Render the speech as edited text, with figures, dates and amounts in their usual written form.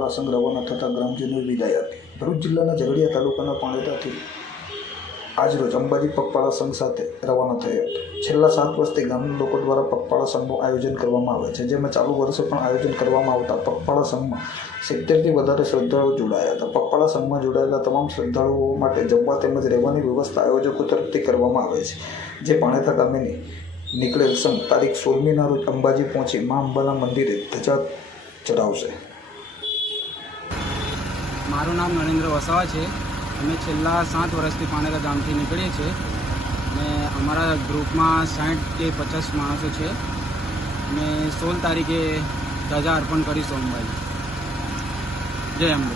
પગપાળા સંઘ રવાના થતાં ગ્રામજનોએ વિદાય આપી। ભરૂચ જિલ્લાના ઝઘડિયા તાલુકાના પાણેતાથી આજરોજ અંબાજી પગપાળા સંઘ સાથે રવાના થયો હતો। છેલ્લા 7 વર્ષથી ગામના લોકો દ્વારા પગપાળા સંઘનું આયોજન કરવામાં આવે છે, જેમાં ચાલુ વર્ષે પણ આયોજન કરવામાં આવતા પગપાળા સંઘમાં 70થી વધારે શ્રદ્ધાળુઓ જોડાયા હતા। પગપાળા સંઘમાં જોડાયેલા તમામ શ્રદ્ધાળુઓ માટે જમવા તેમજ રહેવાની વ્યવસ્થા આયોજકો તરફથી કરવામાં આવે છે, જે પાણેતા ગામેની નીકળેલ સંઘ તારીખ 16મીના રોજ અંબાજી પહોંચી મા અંબાના મંદિરે ધજા ચઢાવશે। મારું નામ નરેન્દ્ર વસાવા છે। અમે છેલ્લા 7 વર્ષથી પાણેતા ગામથી નીકળીએ છીએ અને અમારા ગ્રુપમાં 60 કે 50 માણસો છે અને 16 તારીખે ધજા અર્પણ કરીશું અંબાજી। જય અંબે।